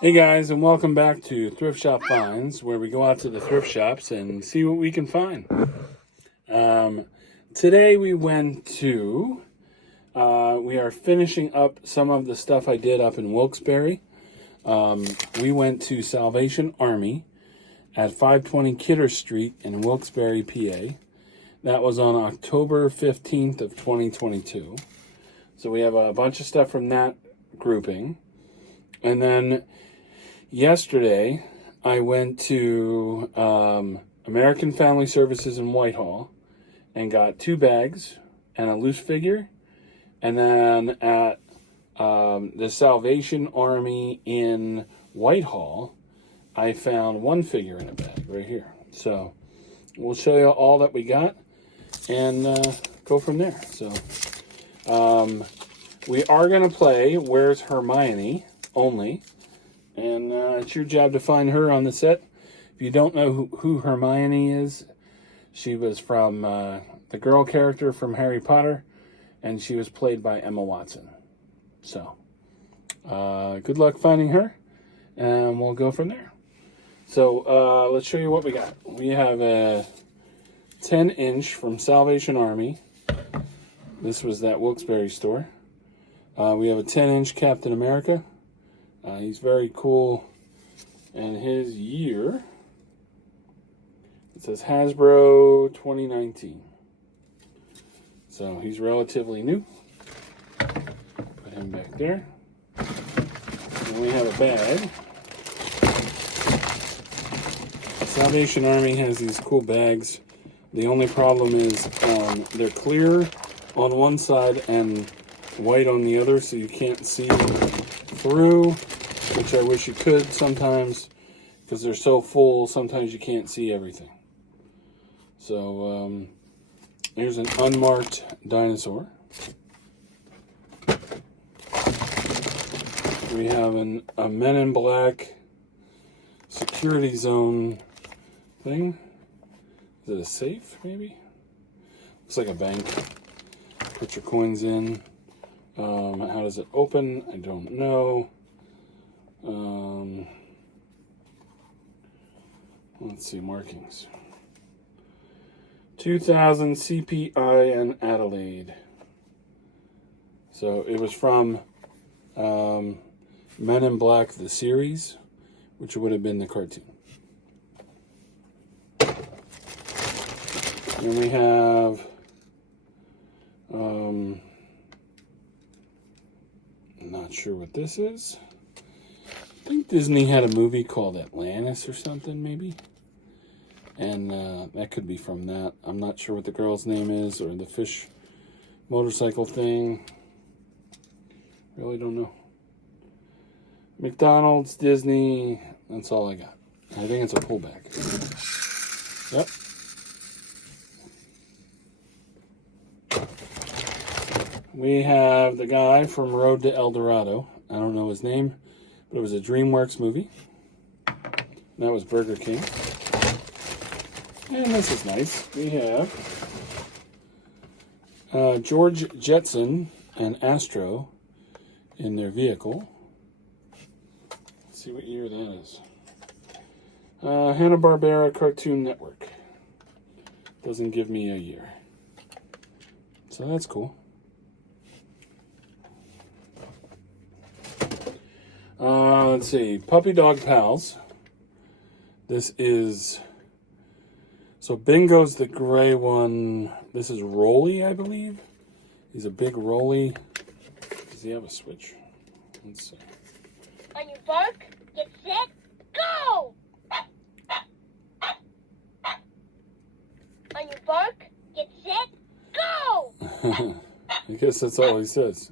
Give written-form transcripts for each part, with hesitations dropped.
Hey guys, and welcome back to Thrift Shop Finds, where we go out to the thrift shops and see what we can find. Today we went to, we are finishing up some of the stuff I did up in Wilkes-Barre. We went to Salvation Army at 520 Kidder Street in Wilkes-Barre, PA. That was on October 15th of 2022. So we have a bunch of stuff from that grouping. And then yesterday, I went to American Family Services in Whitehall and got 2 bags and a loose figure. And then at the Salvation Army in Whitehall, I found 1 figure in a bag right here. So we'll show you all that we got and go from there. So we are going to play Where's Hermione only. And it's your job to find her on the set. If you don't know who Hermione is, she was from the girl character from Harry Potter, and she was played by Emma Watson. So, good luck finding her, and we'll go from there. So, let's show you what we got. We have a 10-inch from Salvation Army. This was that Wilkes-Barre store. We have a 10-inch Captain America. He's very cool, and his year, it says Hasbro 2019. So he's relatively new. Put him back there. And we have a bag. Salvation Army has these cool bags. The only problem is they're clear on one side and white on the other, so you can't see through, which I wish you could sometimes, because they're so full, sometimes you can't see everything. So, here's an unmarked dinosaur. We have a Men in Black security zone thing. Is it a safe, maybe? Looks like a bank. Put your coins in. How does it open? I don't know. Let's see, markings. 2000 CPI and Adelaide. So it was from Men in Black, the series, which would have been the cartoon. And we have I'm not sure what this is. I think Disney had a movie called Atlantis or something, maybe. And that could be from that. I'm not sure what the girl's name is, or the fish motorcycle thing. Really don't know. McDonald's, Disney, that's all I got. I think it's a pullback. Yep. We have the guy from Road to El Dorado. I don't know his name, but it was a DreamWorks movie. That was Burger King. And this is nice. We have George Jetson and Astro in their vehicle. Let's see what year that is. Hanna-Barbera Cartoon Network. Doesn't give me a year. So that's cool. Let's see, Puppy Dog Pals. This is, so Bingo's the gray one. This is Rolly, I believe. He's a big Rolly. Does he have a switch? Let's see. On your bark, get set, go! On your bark, get set, go! I guess that's all he says.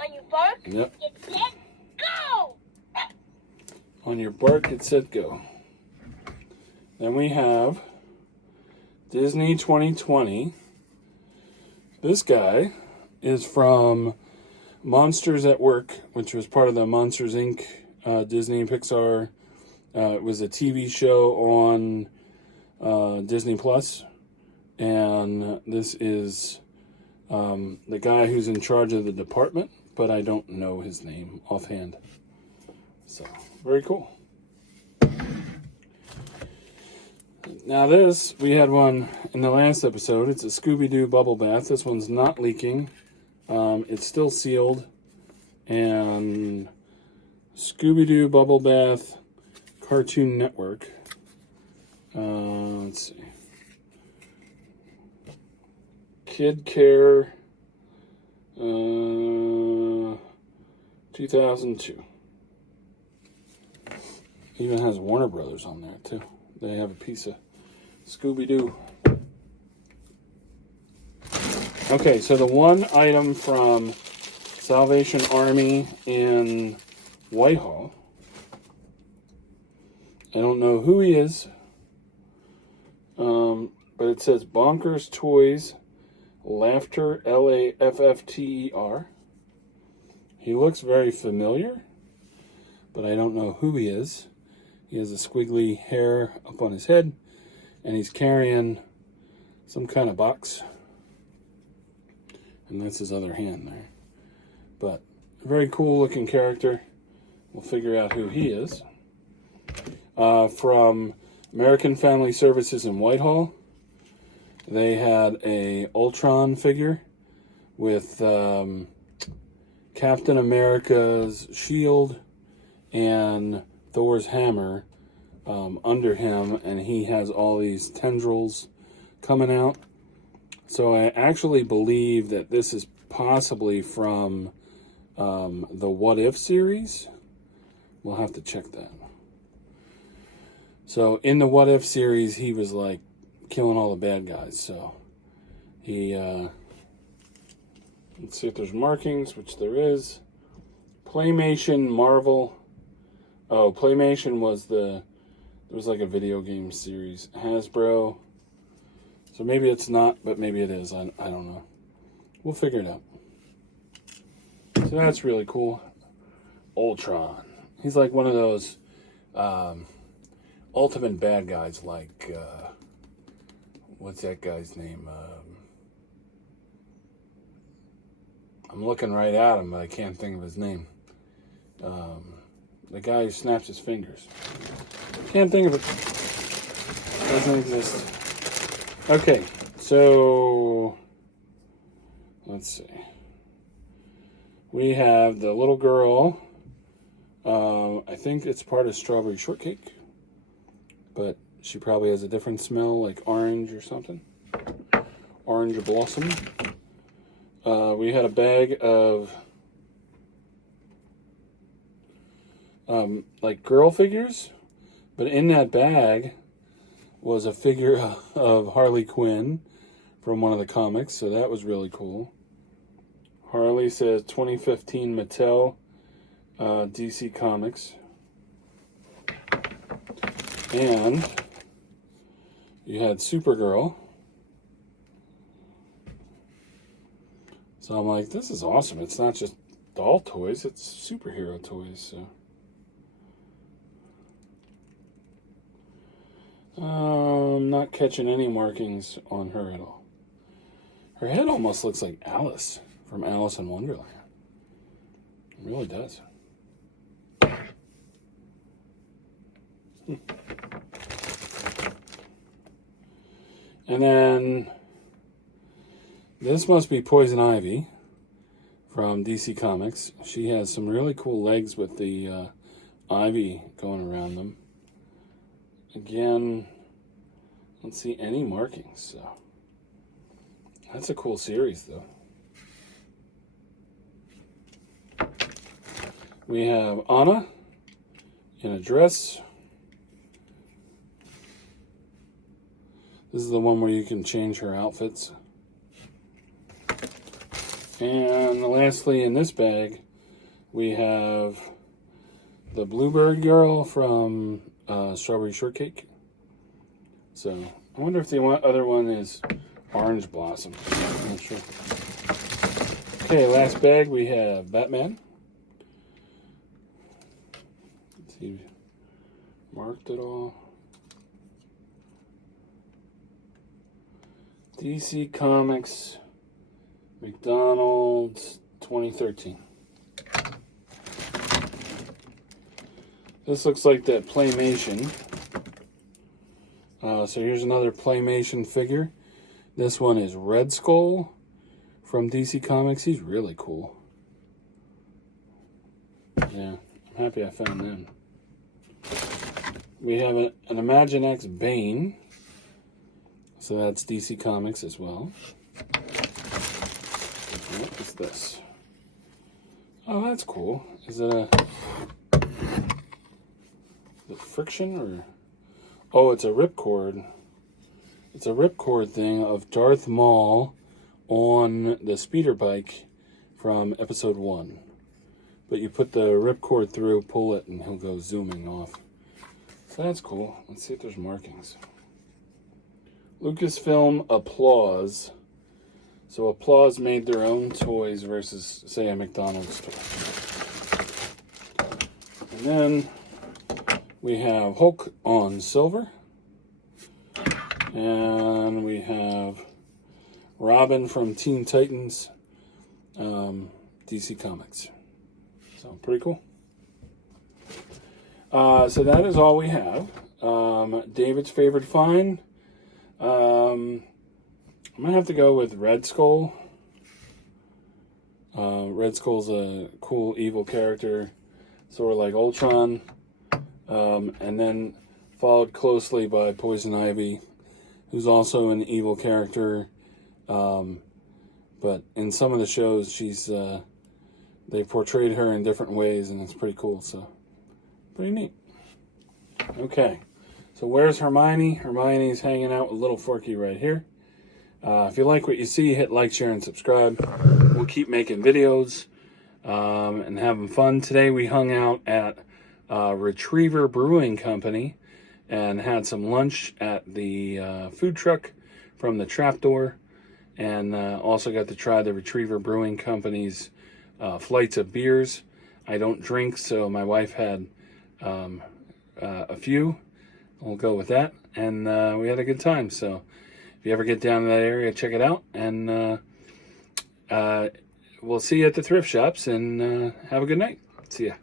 On your bark, Yep. get set, go! On your bark, get set, go. Then we have Disney 2020. This guy is from Monsters at Work, which was part of the Monsters, Inc. Disney and Pixar. It was a TV show on Disney Plus. And this is the guy who's in charge of the department, but I don't know his name offhand. So, very cool. Now this, we had one in the last episode. It's a Scooby-Doo bubble bath. This one's not leaking. It's still sealed. And Scooby-Doo bubble bath Cartoon Network. Let's see. Kid Care 2002. Even has Warner Brothers on there too. They have a piece of Scooby-Doo. Okay, so the one item from Salvation Army in Whitehall, I don't know who he is, but it says Bonkers Toys, Laughter, Laffter. He looks very familiar, but I don't know who he is. He has a squiggly hair up on his head, and he's carrying some kind of box. And that's his other hand there. But very cool looking character. We'll figure out who he is. From American Family Services in Whitehall, they had a Ultron figure with Captain America's shield and Thor's hammer under him, and he has all these tendrils coming out. So I actually believe that this is possibly from the What If series. We'll have to check that. So in the What If series, he was like killing all the bad guys. So he, let's see if there's markings, which there is. Playmation Marvel. Oh, Playmation was there was like a video game series. Hasbro. So maybe it's not, but maybe it is. I don't know. We'll figure it out. So that's really cool. Ultron. He's like one of those ultimate bad guys, like, what's that guy's name? I'm looking right at him, but I can't think of his name. The guy who snaps his fingers. Can't think of it. Doesn't exist. Okay, so let's see. We have the little girl. I think it's part of Strawberry Shortcake, but she probably has a different smell, like orange or something. Orange blossom. We had a bag of like girl figures, but in that bag was a figure of Harley Quinn from one of the comics, so that was really cool. Harley says 2015 Mattel DC Comics. And you had Supergirl. So I'm like, this is awesome. It's not just doll toys, it's superhero toys. So I'm not catching any markings on her at all. Her head almost looks like Alice from Alice in Wonderland. It really does. And then this must be Poison Ivy from DC Comics. She has some really cool legs with the ivy going around them. Again, I don't see any markings, so that's a cool series, though. We have Anna in a dress. This is the one where you can change her outfits. And lastly, in this bag, we have the Bluebird Girl from Strawberry Shortcake. So, I wonder if the other one is Orange Blossom. I'm not sure. Okay, last bag, we have Batman. Let's see, marked it all. DC Comics, McDonald's, 2013. This looks like that Playmation. So here's another Playmation figure. This one is Red Skull from DC Comics. He's really cool. Yeah, I'm happy I found them. We have an Imagine-X Bane. So that's DC Comics as well. What is this? Oh, that's cool. Is it the friction or? Oh, it's a ripcord. It's a ripcord thing of Darth Maul on the speeder bike from episode 1. But you put the ripcord through, pull it, and he'll go zooming off. So that's cool. Let's see if there's markings. Lucasfilm Applause. So Applause made their own toys versus, say, a McDonald's toy. And then we have Hulk on silver. And we have Robin from Teen Titans, DC Comics. So pretty cool. So that is all we have. David's favorite find. I'm going to have to go with Red Skull. Red Skull's a cool evil character, sort of like Ultron. And then followed closely by Poison Ivy, who's also an evil character. But in some of the shows, they portrayed her in different ways, and it's pretty cool. So, pretty neat. Okay, so where's Hermione? Hermione's hanging out with little Forky right here. If you like what you see, hit like, share, and subscribe. We'll keep making videos and having fun. Today we hung out at Retriever Brewing Company and had some lunch at the food truck from the Trapdoor, and also got to try the Retriever Brewing Company's flights of beers. I don't drink, so my wife had a few. We'll go with that, and we had a good time. So if you ever get down to that area, check it out, and we'll see you at the thrift shops, and have a good night. See ya.